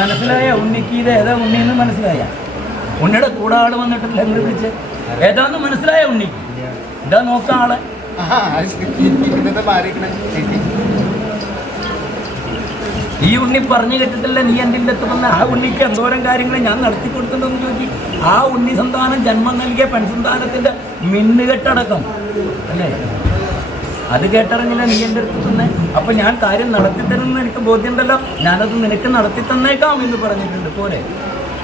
മനസ്സിലായ ഉണ്ണിക്ക് ഇത് ഏതാ ഉണ്ണിന്ന് മനസ്സിലായ? ഉണ്ണിയുടെ കൂടെ ആള് വന്നിട്ടില്ല, എങ്ങനെ വിളിച്ച് ഏതാന്ന് മനസ്സിലായ ഉണ്ണിക്ക്? ഇതാ നോക്കാം ആളെ. ഈ ഉണ്ണി പറഞ്ഞു കേട്ടിട്ടില്ല നീ എൻ്റെ ഇല്ലത്ത് വന്ന ആ ഉണ്ണിക്ക് എന്തോരം കാര്യങ്ങൾ ഞാൻ നടത്തി കൊടുത്തിട്ടുണ്ടെന്ന് ചോദിച്ചു. ആ ഉണ്ണി സന്താനം ജന്മം നൽകിയ പെൺസന്താനത്തിന്റെ മിന്നുകെട്ടടക്കം അല്ലേ, അത് കേട്ടിറങ്ങില്ല നീ എൻ്റെ അടുത്ത് തന്നെ. അപ്പൊ ഞാൻ കാര്യം നടത്തി തരുമെന്ന് എനിക്ക് ബോധ്യമുണ്ടല്ലോ, ഞാനത് നിനക്ക് നടത്തി തന്നേക്കാം എന്ന് പറഞ്ഞിട്ടുണ്ട്. പോരെ,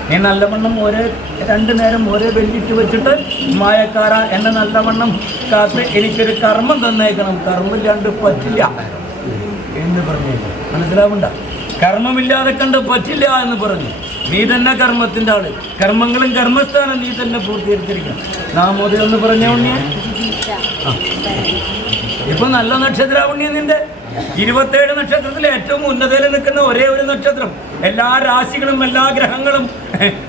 നീ നല്ലവണ്ണം ഓരോ 2 നേരം ഓരോ വെല്ലിട്ട് വെച്ചിട്ട് മായക്കാര എന്നെ നല്ലവണ്ണം കാത്ത് എനിക്കൊരു കർമ്മം തന്നേക്കണം, കർമ്മമില്ലാണ്ട് പറ്റില്ല എന്ന് പറഞ്ഞേക്കും. മനസ്സിലാവണ്ട, കർമ്മമില്ലാതെ കണ്ട് പറ്റില്ല എന്ന് പറഞ്ഞു. നീ തന്നെ കർമ്മത്തിൻ്റെ ആള്, കർമ്മങ്ങളും കർമ്മസ്ഥാനം നീ തന്നെ പൂർത്തീകരിച്ചിരിക്കണം. നാമോദയം എന്ന് പറഞ്ഞ ഉണ്ണിയെ ഇപ്പൊ നല്ല നക്ഷത്ര ഉണ്ണിയ നിന്റെ 27 നക്ഷത്രത്തിൽ ഏറ്റവും ഉന്നതയിൽ നിൽക്കുന്ന ഒരേ ഒരു നക്ഷത്രം. എല്ലാ രാശികളും എല്ലാ ഗ്രഹങ്ങളും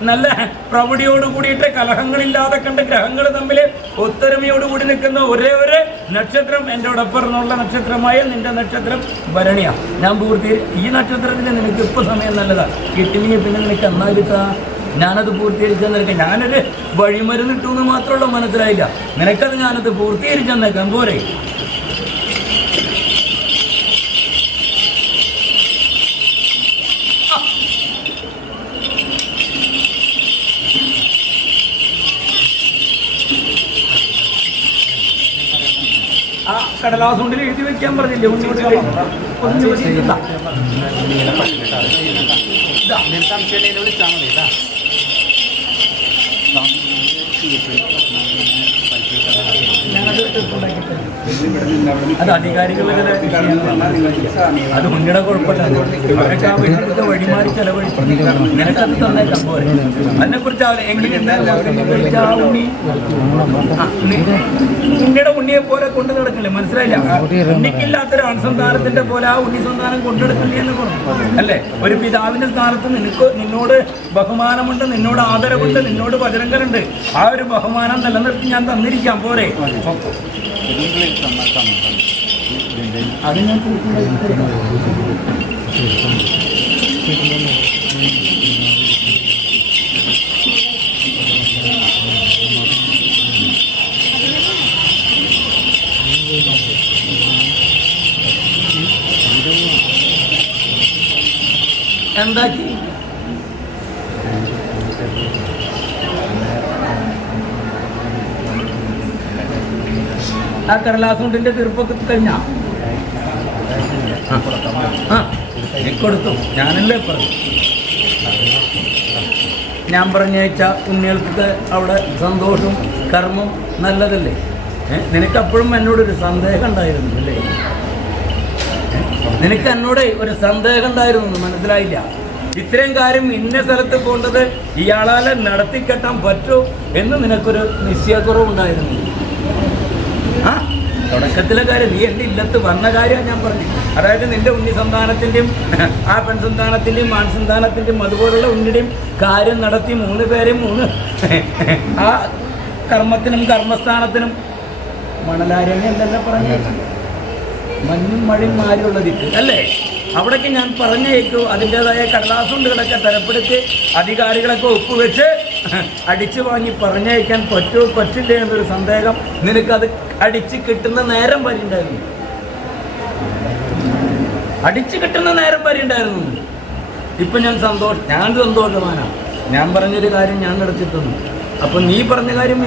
നല്ല പ്രൗഢിയോട് കൂടിയിട്ട് കലഹങ്ങളില്ലാതെ കണ്ട് ഗ്രഹങ്ങൾ തമ്മിൽ ഒത്തൊരുമയോടുകൂടി നിൽക്കുന്ന ഒരേ ഒരു നക്ഷത്രം എൻ്റെ ഉടപ്പറന്നുള്ള നക്ഷത്രമായ നിന്റെ നക്ഷത്രം ഭരണിയാ. ഞാൻ ഈ നക്ഷത്രത്തിന് നിനക്ക് ഇപ്പോൾ സമയം നല്ലതാണ്, കിട്ടിനി പിന്നെ നിനക്ക് എന്നാ കിട്ടാ? ഞാനത് പൂർത്തീകരിച്ചെന്നേക്കാം. ഞാനൊരു വഴിമരുന്ന് ഇട്ടു എന്ന് മാത്രമുള്ള മനസ്സിലായില്ല, നിനക്കത് ഞാനത് പൂർത്തീകരിച്ചെന്നേക്കാം. പോരെ, ആ കടലാസ് കൊണ്ടിൽ എഴുതി വെക്കാൻ പറഞ്ഞില്ലേ ഉണ്ണിയോട്? അത് അധികാരികളുടെ അത് ഉണ്ണിയുടെ കുഴപ്പമില്ല, അവരൊക്കെ ആ വീട്ടിലത്തെ വഴിമാറി ചെലവഴിച്ചു നിനക്കത് തന്നേക്കാം. പോലെ അതിനെക്കുറിച്ച് ഉണ്ണിയുടെ ഉണ്ണിയെ പോലെ കൊണ്ടു നടക്കില്ലേ? മനസ്സിലായില്ല, ഉണ്ണിക്കില്ലാത്തൊരു അൺസന്താനത്തിന്റെ പോലെ ആ ഉണ്ണി സന്താനം കൊണ്ടെടുക്കില്ലേ എന്ന് പറഞ്ഞു അല്ലേ? ഒരു പിതാവിന്റെ സ്ഥാനത്ത് നിന്നോട് ബഹുമാനമുണ്ട്, നിന്നോട് ആദരവുണ്ട്, നിന്നോട് വചനങ്ങളുണ്ട്. ആ ഒരു ബഹുമാനം നിലനിർത്തി ഞാൻ തന്നിരിക്കാം. പോരെ, അത് ഞാൻ എന്താക്കി? ആ കടലാസ് കൊണ്ടിന്റെ തീർപ്പൊക്കെ കഴിഞ്ഞ കൊടുത്തു. ഞാനല്ലേ പറഞ്ഞു, ഞാൻ പറഞ്ഞയച്ച ഉണ്ണികൾക്ക് അവിടെ സന്തോഷം കർമ്മം നല്ലതല്ലേ? നിനക്കപ്പോഴും എന്നോടൊരു സന്ദേഹം ഉണ്ടായിരുന്നു അല്ലേ? നിനക്ക് എന്നോട് ഒരു സന്ദേഹം ഉണ്ടായിരുന്നു, മനസ്സിലായില്ല? ഇത്രയും കാര്യം ഇന്ന സ്ഥലത്ത് പോകേണ്ടത് ഇയാളാലെ നടത്തിക്കെട്ടാൻ പറ്റുമോ എന്ന് നിനക്കൊരു നിശ്ചയക്കുറവുണ്ടായിരുന്നു. ആ തുടക്കത്തിലെ കാര്യം നീ എൻ്റെ ഇല്ലത്ത് വന്ന കാര്യമാണ് ഞാൻ പറഞ്ഞു. അതായത് നിന്റെ ഉണ്ണി സന്താനത്തിൻ്റെയും ആ പെൺസന്താനത്തിൻ്റെയും ആൺസന്താനത്തിൻ്റെയും അതുപോലുള്ള ഉണ്ണിയുടെയും കാര്യം നടത്തി 3 പേരെയും 3 ആ കർമ്മത്തിനും കർമ്മസ്ഥാനത്തിനും മണലാരണ്യം എന്തെല്ലാം പറഞ്ഞു, മഞ്ഞും മഴയും മാറിയുള്ള ദിക്ക് അല്ലേ? അവിടേക്ക് ഞാൻ പറഞ്ഞേക്കു. അതിൻ്റെതായ കടലാസുണ്ട് കിടക്കെ തരപ്പെടുത്തി അധികാരികളൊക്കെ ഒപ്പുവെച്ച് അടിച്ചു വാങ്ങി പറഞ്ഞയക്കാൻ പറ്റുമോ പറ്റില്ല എന്നൊരു സന്ദേഹം നിനക്കത് അടിച്ച് കിട്ടുന്ന നേരം വരെ ഉണ്ടായിരുന്നു. അടിച്ചു കിട്ടുന്ന നേരം വരെ ഉണ്ടായിരുന്നു. ഇപ്പം ഞാൻ സന്തോഷവാനാണ്. ഞാൻ പറഞ്ഞൊരു കാര്യം ഞാൻ നടത്തി തന്നു. അപ്പം നീ പറഞ്ഞ കാര്യം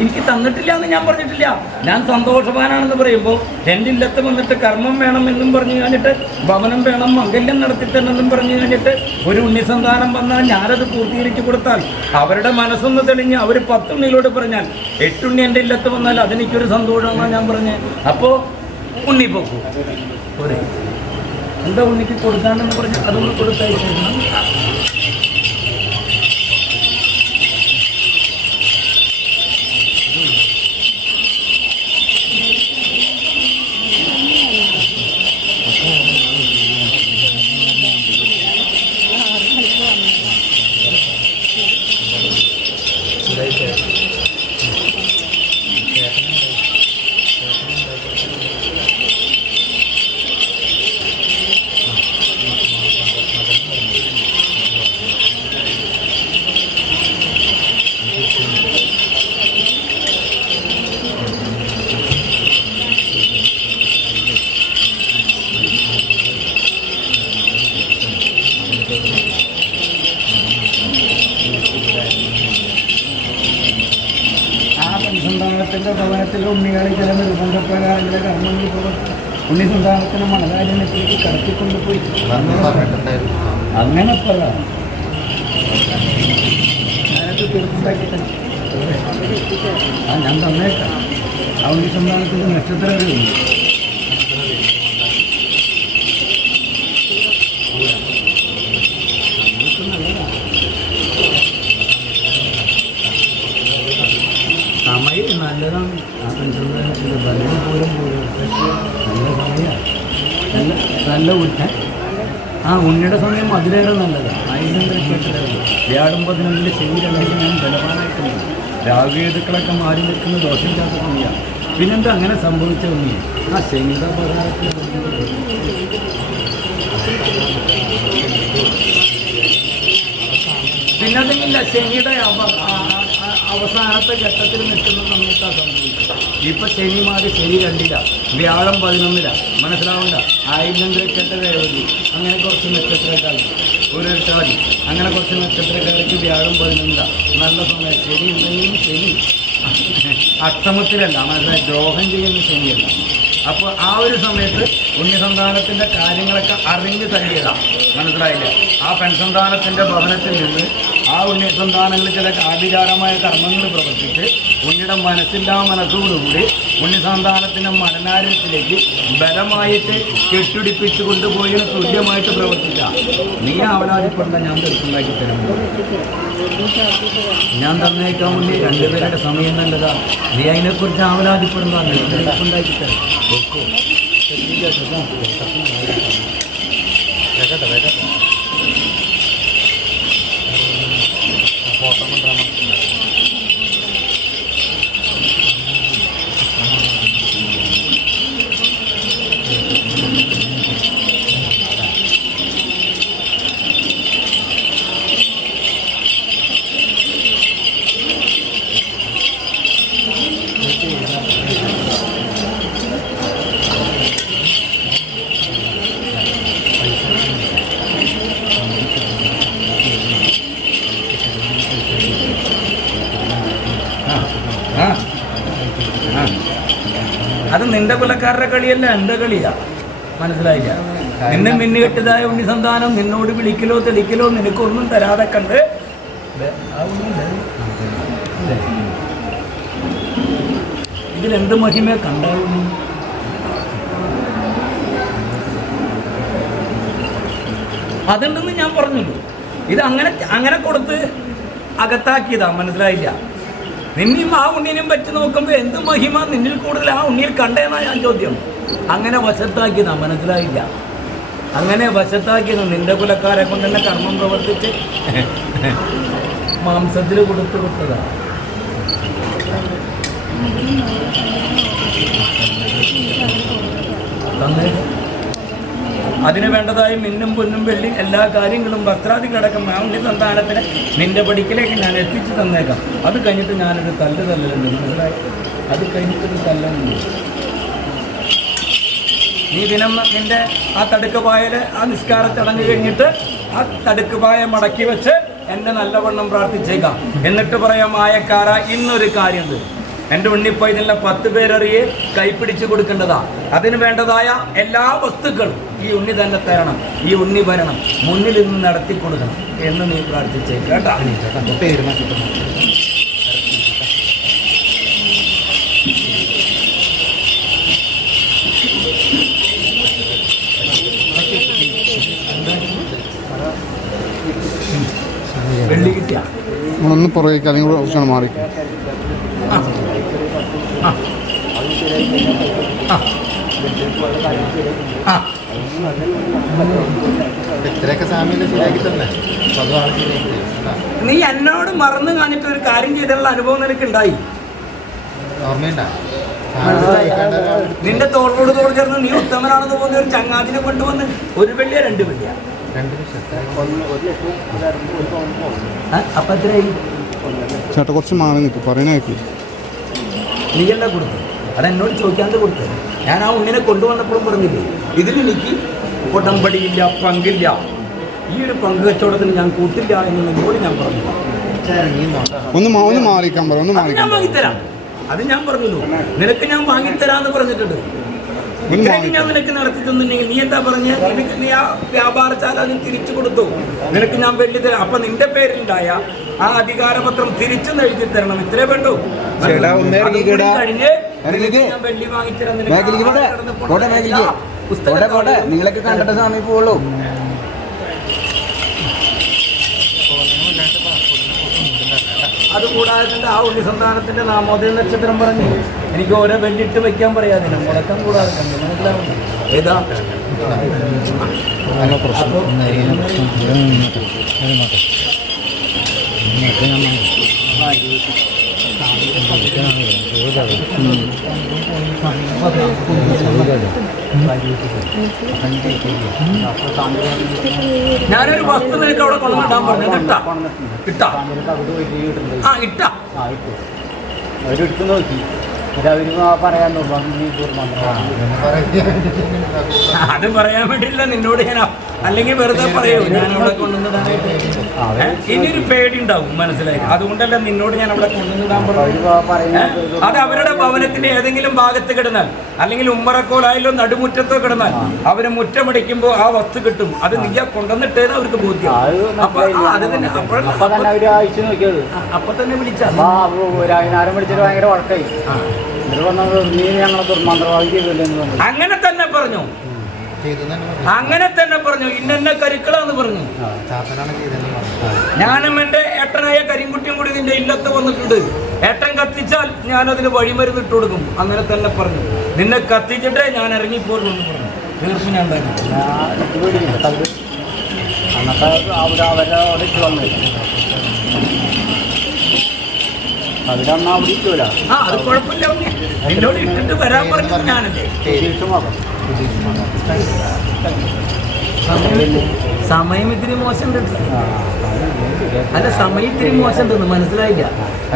എനിക്ക് തന്നിട്ടില്ല എന്ന് ഞാൻ പറഞ്ഞിട്ടില്ല. ഞാൻ സന്തോഷവാനാണെന്ന് പറയുമ്പോൾ എൻ്റെ ഇല്ലത്ത് വന്നിട്ട് കർമ്മം വേണം എന്നും പറഞ്ഞു കഴിഞ്ഞിട്ട്, ഭവനം വേണം, മംഗല്യം നടത്തിത്തന്നെന്നും പറഞ്ഞു കഴിഞ്ഞിട്ട് ഒരു ഉണ്ണിസന്താനം വന്നാൽ ഞാനത് പൂർത്തീകരിച്ചു കൊടുത്താൽ അവരുടെ മനസ്സൊന്ന് തെളിഞ്ഞ് അവർ 10 ഉണ്ണിയിലോട് പറഞ്ഞാൽ 8 ഉണ്ണി എൻ്റെ ഇല്ലത്ത് വന്നാൽ അതെനിക്കൊരു സന്തോഷമെന്നാണ് ഞാൻ പറഞ്ഞത്. അപ്പോൾ ഉണ്ണി പോക്കൂ. പോരെ, എന്താ ഉണ്ണിക്ക് കൊടുക്കാണ്ടെന്ന് പറഞ്ഞു അതൊന്ന് കൊടുത്തയച്ചിരുന്നു. ഉണ്ണികളെ ചില നിർബന്ധപ്രകാരങ്ങളെ കർമ്മങ്ങൾ ഉണ്ണി സന്താനത്തിന് മണലാരണ്യത്തിലേക്ക് കടത്തിക്കൊണ്ടുപോയി അങ്ങനെ പറയാം. ഞാനത് തീർപ്പുണ്ടാക്കിയിട്ട് ഞാൻ തന്നേക്കാം. ആ ഉണ്ണി സന്താനത്തിൻ്റെ നക്ഷത്രങ്ങളുണ്ട്. സമയം നല്ലതാണ്. ആ പെൺസന്താനത്തിൻ്റെ ബലം പോലും നല്ല സമയമാണ്. നല്ല ഉണ്ണ ആ ഉണ്ണിയുടെ സമയം അതിലേറെ നല്ലതാണ്. ആയിരം കേട്ടത് വ്യാഴം 11 ശരീരമല്ലെങ്കിൽ ഞാൻ ബലവാനായിട്ടുണ്ട്. രാഗേതുക്കളൊക്കെ മാറി നിൽക്കുന്ന ദോഷമില്ലാത്ത സമയമാണ്. പിന്നെന്താ അങ്ങനെ സംഭവിച്ച ഉണ്ണി ആ ശനിയുടെ പ്രകാരത്തിൽ പിന്നതില്ല. ശനിയുടെ അവസാനത്തെ ഘട്ടത്തിൽ നിൽക്കുന്ന സമയത്താണ് സംഭവിച്ചത്. ഇപ്പം ശനി മാറി ശനി 2 വ്യാഴം 11 മനസ്സിലാവണ്ട. ആയിരത്തിൻ്റെ രേവതി അങ്ങനെ കുറച്ച് നക്ഷത്രക്കാർക്ക് ഒരു എട്ടാതി അങ്ങനെ കുറച്ച് നക്ഷത്രക്കാർക്ക് വ്യാഴം 11 നല്ല സമയം. ശനി ഉണ്ടെങ്കിലും ശനി അഷ്ടമത്തിലല്ല, മനസ്സിലായി, ദ്രോഹം ചെയ്യുന്ന ശനിയല്ല. അപ്പോൾ ആ ഒരു സമയത്ത് ഉണ്ണിസന്താനത്തിൻ്റെ കാര്യങ്ങളൊക്കെ അറിഞ്ഞ് തള്ളിയതാണ്. മനസ്സിലായില്ല. ആ പെൺസന്താനത്തിൻ്റെ ഭവനത്തിൽ നിന്ന് ആ ഉണ്ണിസന്താനങ്ങൾ ചില ആഭിചാരമായ കർമ്മങ്ങൾ പ്രവർത്തിച്ച് ഉണ്ണിയുടെ മനസ്സില്ലാ മനസ്സോടുകൂടി ഉണ്ണിസന്താനത്തിൻ്റെ മടനാരത്തിലേക്ക് ബലമായിട്ട് കെട്ടിടിപ്പിച്ച് കൊണ്ടുപോയതിന് തുല്യമായിട്ട് പ്രവർത്തിച്ച നീ അവലാതിപ്പെടേണ്ട. ഞാൻ തീർച്ചുണ്ടാക്കി തരുമ്പോൾ ഞാൻ തന്നേക്കാൻ വേണ്ടി 2 പേരുടെ സമയം നല്ലതാ. നീ അതിനെക്കുറിച്ച് അവലാതിപ്പെടുന്നതാണ്. ഉണ്ടാക്കി തരാം. അത് നിന്റെ കുലക്കാരുടെ കളിയല്ല, എൻ്റെ കളിയാ. മനസ്സിലായില്ല. നിന്നെ മിന്നുകെട്ടതായ ഉണ്ണിസന്താനം നിന്നോട് വിളിക്കലോ തെളിക്കലോ നിനക്കൊന്നും തരാതെ കണ്ട് ഇതിലെന്ത് മഹിമയെ കണ്ടാവുന്നു? അതുണ്ടെന്ന് ഞാൻ പറഞ്ഞുള്ളൂ. ഇത് അങ്ങനെ കൊടുത്ത് അകത്താക്കിയതാ. മനസ്സിലായില്ല. നിന്നെയും ആ ഉണ്ണിനെയും പറ്റി നോക്കുമ്പോൾ എന്ത് മഹിമ നിന്നിൽ കൂടുതൽ ആ ഉണ്ണിയിൽ കണ്ടേന്നാ ഞാൻ ചോദ്യം. അങ്ങനെ വശത്താക്കിയതാ. മനസ്സിലായില്ല. അങ്ങനെ വശത്താക്കിയത് നിന്റെ കുലക്കാരെ കൊണ്ട് തന്നെ കർമ്മം പ്രവർത്തിച്ച് മാംസത്തിൽ കൊടുത്തു വിട്ടതാ. അതിന് വേണ്ടതായി മിന്നും പൊന്നും വെള്ളി എല്ലാ കാര്യങ്ങളും വസ്ത്രാദികളടക്കം ഉണ്ണി സന്താനത്തിന് നിന്റെ പടിക്കലേക്ക് ഞാൻ എത്തിച്ചു തന്നേക്കാം. അത് കഴിഞ്ഞിട്ട് ഞാനൊരു തല്ലുണ്ട്. മനസ്സിലായി. അത് കഴിഞ്ഞിട്ടൊരു തല്ലുണ്ട്. നീ ദിനം നിന്റെ ആ തടുക്കുപായൽ ആ നിസ്കാര ചടങ്ങ് കഴിഞ്ഞിട്ട് ആ തടുക്കുപായ മടക്കി വെച്ച് എന്നെ നല്ലവണ്ണം പ്രാർത്ഥിച്ചേക്കാം. എന്നിട്ട് പറയാം, മായക്കാര ഇന്നൊരു കാര്യമുണ്ട്. എൻ്റെ ഉണ്ണിപ്പൈതലിനെ 10 പേരറിയെ കൈപ്പിടിച്ച് കൊടുക്കേണ്ടതാ. അതിന് വേണ്ടതായ എല്ലാ വസ്തുക്കളും ഈ ഉണ്ണി തന്നെ തരണം. ഈ ഉണ്ണി വരണം, മുന്നിൽ നിന്ന് നടത്തി കൊടുക്കണം എന്ന് നീ പ്രാർത്ഥിച്ചേക്കാം കേട്ടാ. വെള്ളി കിട്ടിയ ഒന്ന് പുറകേക്ക് അല്ലെങ്കിൽ കുറച്ചാണ് മാറിക്കും. നീ എന്നോട് മറന്നു കാണിട്ട് ഒരു കാര്യം ചെയ്തിട്ടുള്ള അനുഭവം നിനക്ക് ഉണ്ടായി. നിന്റെ തോളോട് തോൾ ചേർന്ന് നീ ഉത്തമനാണെന്ന് തോന്നിയ ഒരു ചങ്ങാതിനെ കൊണ്ടുവന്ന് 1 വെള്ളിയാ 2 വെള്ളിയാ അപ്പൊ എത്രയായി? ചേട്ടാ കുറച്ച് മാറി നിൽക്കും പറയണേക്ക്. നീയല്ല കൊടുത്തു, അതെന്നോട് ചോദിക്കാണ്ട് കൊടുത്തു. ഞാൻ ആ ഉണ്ണിനെ കൊണ്ടുവന്നപ്പോഴും പറഞ്ഞില്ലേ, ഇതിലെനിക്ക് ഉടമ്പടിയില്ല, പങ്കില്ല. ഈ ഒരു പങ്ക് കച്ചവടത്തിന് ഞാൻ കൂട്ടില്ല എന്ന് നിന്നോട് ഞാൻ പറഞ്ഞു. ഒന്ന് മാറിക്കാൻ പറ. ഒന്ന് ഞാൻ വാങ്ങിത്തരാം. അത് ഞാൻ പറഞ്ഞല്ലോ, നിനക്ക് ഞാൻ വാങ്ങിത്തരാന്ന് പറഞ്ഞിട്ടുണ്ട്. ഇത്രയൊക്കെ ഞാൻ നിനക്ക് നടത്തി തന്നിട്ടുണ്ടെങ്കിൽ നീ എന്താ പറഞ്ഞ, നിനക്ക് നീ ആ വ്യാപാരശാല നീ തിരിച്ചു കൊടുത്തു, നിനക്ക് ഞാൻ വെള്ളി തരാം. അപ്പൊ നിന്റെ പേരിലുണ്ടായ ആ അധികാരപത്രം തിരിച്ചു എഴുതി തരണം. ഇത്രേ വേണ്ടു. കഴിഞ്ഞ് ഞാൻ വെള്ളി വാങ്ങിത്തരാം. നിങ്ങളൊക്കെ കണ്ടിട്ട് സമയം പോവുള്ളൂ. അതുകൂടാതെ ആ ഉണ്ണി സന്താനത്തിന്റെ നാമോദയ നക്ഷത്രം പറഞ്ഞ് എനിക്ക് ഓരോ വെള്ളിട്ട് വെക്കാൻ പറയാതില്ല, മുടക്കം കൂടാതെ കണ്ടു. മനസ്സിലാവുന്നു ഏതാ? ഞാനൊരു വസ്തു നിനക്ക് അവിടെ കൊണ്ടുവിടാൻ പറഞ്ഞു. ഇട്ടാ ഇട്ടാ ആ ഇട്ടാ അവരെടുത്ത് നോക്കി പറയാൻ അത് പറയാൻ വേണ്ടിയില്ല നിന്നോട് ഞാൻ, അല്ലെങ്കിൽ വെറുതെ പറയൂ ഞാൻ അവിടെ കൊണ്ടുവന്നിടാനായിട്ട്. ഇനിയൊരു പേടി ഉണ്ടാവും, മനസ്സിലായി. അതുകൊണ്ടല്ല നിന്നോട് ഞാൻ അവിടെ കൊണ്ടുവന്നിടാൻ പറഞ്ഞു. അത് അവരുടെ ഭവനത്തിന്റെ ഏതെങ്കിലും ഭാഗത്ത് കിടന്നാൽ, അല്ലെങ്കിൽ ഉമ്മറക്കോലായാലോ നടുമുറ്റത്തോ കിടന്നാൽ അവര് മുറ്റമടിക്കുമ്പോൾ ആ വസ്തു കിട്ടും. അത് നീ കൊണ്ടുവന്നിട്ടേന്ന് അവർക്ക് ബോധ്യം. അപ്പൊ അത് തന്നെ അപ്പൊ തന്നെ വിളിച്ചാൽ വിളിച്ചിട്ട് ഭയങ്കര വഴക്കായി. അങ്ങനെ തന്നെ പറഞ്ഞു, അങ്ങനെ തന്നെ പറഞ്ഞു. ഇന്നെ കരുക്കളാന്ന് പറഞ്ഞു. ഞാനും എന്റെ ഏട്ടനായ കരിങ്കുട്ടിയും കൂടി നിന്റെ ഇല്ലത്ത് വന്നിട്ടുണ്ട്. ഏട്ടൻ കത്തിച്ചാൽ ഞാനതിന് വഴിമരുന്ന് ഇട്ട് കൊടുക്കും. അങ്ങനെ തന്നെ പറഞ്ഞു. നിന്നെ കത്തിച്ചിട്ടേ ഞാൻ ഇറങ്ങിപ്പോരുന്നു പറഞ്ഞു. തീർപ്പ് ഞാൻ തന്നെ അത് കുഴപ്പമില്ല. എന്നോട് ഇട്ടിട്ട് വരാൻ പറഞ്ഞത് ഞാനല്ലേ. സമയം ഇത്തിരി മോശം അല്ല, സമയം ഇത്തിരി മോശം ഉണ്ടെന്ന് മനസ്സിലായില്ല.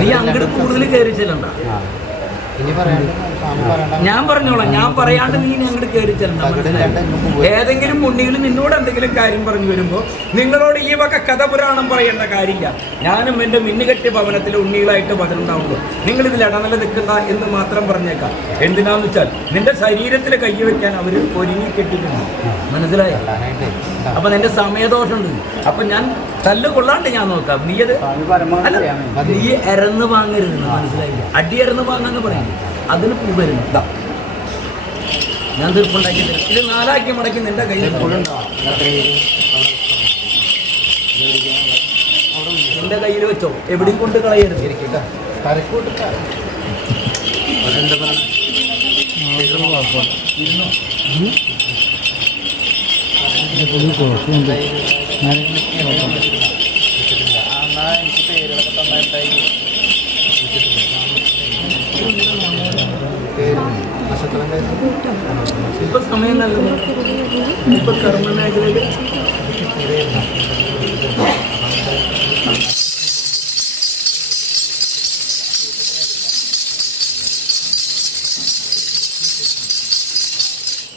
നീ അങ്ങോട്ട് കൂടുതൽ കയറി ചെല്ലണ്ട. ഞാൻ പറഞ്ഞോളാം, ഞാൻ പറയാണ്ട് നീ അങ്ങോട്ട് കയറി ചെല്ലണ്ട. മനസ്സിലായില്ല. ഏതെങ്കിലും ഉണ്ണികൾ നിന്നോട് എന്തെങ്കിലും കാര്യം പറഞ്ഞു വരുമ്പോൾ നിങ്ങളോട് ഈ വക കഥ പുരാണം പറയേണ്ട കാര്യമില്ല. ഞാനും എൻ്റെ മിന്നുകെട്ടിയ ഭവനത്തിലെ ഉണ്ണികളായിട്ട് പതിനുണ്ടാവുള്ളൂ. നിങ്ങൾ ഇതിൽ ഇടനില നിൽക്കണ്ട എന്ന് മാത്രം പറഞ്ഞേക്കാം. എന്തിനാന്ന് വെച്ചാൽ നിന്റെ ശരീരത്തിൽ കൈവയ്ക്കാൻ അവർ ഒരുങ്ങി കെട്ടിയിട്ടുണ്ട്. മനസ്സിലായോ? അപ്പൊ നിന്റെ സമയദോഷമുണ്ട്. അപ്പൊ ഞാൻ തല്ല് കൊള്ളാണ്ട് ഞാൻ നോക്കാം. നീ അത് അല്ല, നീ ഇറന്ന് വാങ്ങരുത്. മനസ്സിലായില്ല. അടി ഇറന്ന് വാങ്ങാന്ന് പറയും. അതിന് പൂവരുന്നു. ഞാൻ തീർപ്പുണ്ടാക്കി തരാം. ഇത് 4 ആക്കി മടക്കി നിന്റെ കയ്യിൽ നിന്റെ കയ്യിൽ വെച്ചോ. എവിടെയും കൊണ്ട് കളയരുത്. ഇരുന്നോ. ഇപ്പൊ സമയം നല്ലത്. ഇപ്പൊ കർമ്മമേഖലയിൽ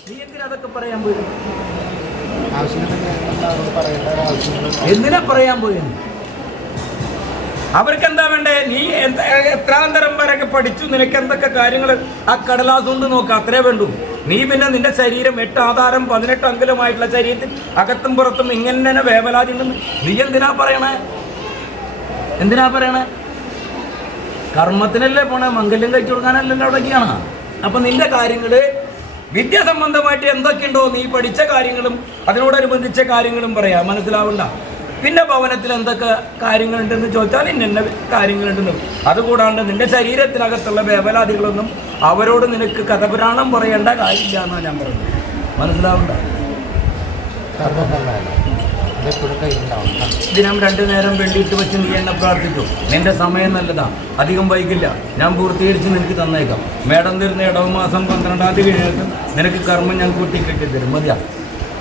നീ എന്തിനാ അതൊക്കെ പറയാൻ പോയി? എന്തിനാ പറയാൻ പോയി? അവർക്ക് എന്താ വേണ്ടേ? നീ എത്രാന്തരം വരെയൊക്കെ പഠിച്ചു, നിനക്ക് എന്തൊക്കെ കാര്യങ്ങൾ ആ കടലാസ് കൊണ്ട് നോക്കുക, അത്രേ വേണ്ടൂ. നീ പിന്നെ നിന്റെ ശരീരം 8 ആധാരം 18 അങ്കുലമായിട്ടുള്ള ശരീരത്തിൽ അകത്തും പുറത്തും ഇങ്ങനെ വേവലാതി ഉണ്ടെന്ന് നീ എന്തിനാ പറയണേ? എന്തിനാ പറയണേ? കർമ്മത്തിനല്ലേ പോണേ, മംഗല്യം കഴിച്ചു കൊടുക്കാനല്ലല്ലോ അവിടേക്കാണ്. അപ്പൊ നിന്റെ കാര്യങ്ങള് വിദ്യാസംബന്ധമായിട്ട് എന്തൊക്കെയുണ്ടോ നീ പഠിച്ച കാര്യങ്ങളും അതിനോടനുബന്ധിച്ച കാര്യങ്ങളും പറയാം. മനസ്സിലാവണ്ട. പിന്നെ ഭവനത്തിൽ എന്തൊക്കെ കാര്യങ്ങളുണ്ടെന്ന് ചോദിച്ചാൽ ഇന്ന കാര്യങ്ങളുണ്ടെന്ന്. അതുകൂടാണ്ട് നിന്റെ ശരീരത്തിനകത്തുള്ള വേവലാതികളൊന്നും അവരോട് നിനക്ക് കഥപുരാണം പറയേണ്ട കാര്യമില്ല എന്നാണ് ഞാൻ പറഞ്ഞത്. മനസ്സിലാവണ്ട. ദിനം 2 നേരം വെള്ളിയിട്ട് വെച്ച് നീ എന്നെ പ്രാർത്ഥിച്ചു. നിന്റെ സമയം നല്ലതാ, അധികം വൈകില്ല. ഞാൻ പൂർത്തീകരിച്ച് നിനക്ക് തന്നേക്കാം. മേടം തരുന്ന ഇടവമാസം 12-ാം തീയതി കഴിഞ്ഞിട്ട് നിനക്ക് കർമ്മം ഞാൻ കൂട്ടി കെട്ടിത്തരും. മതിയാ?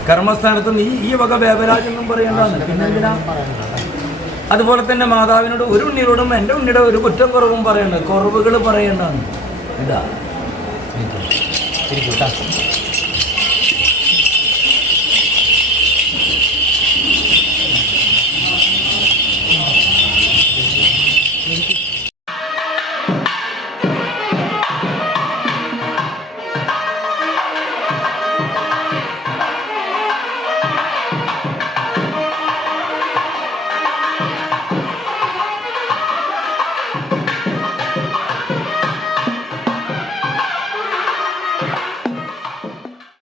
കർമ്മസ്ഥാനത്ത് നീ ഈ വക വേവരാജൊന്നും പറയേണ്ടതാണ്. പിന്നെന്തിനാ? അതുപോലെ തന്നെ മാതാവിനോട് ഒരു ഉണ്ണിയോടും എൻ്റെ ഉണ്ണിയുടെ ഒരു കുറ്റം കുറവും പറയേണ്ട, കുറവുകൾ പറയേണ്ടതാണ്. ഇതാ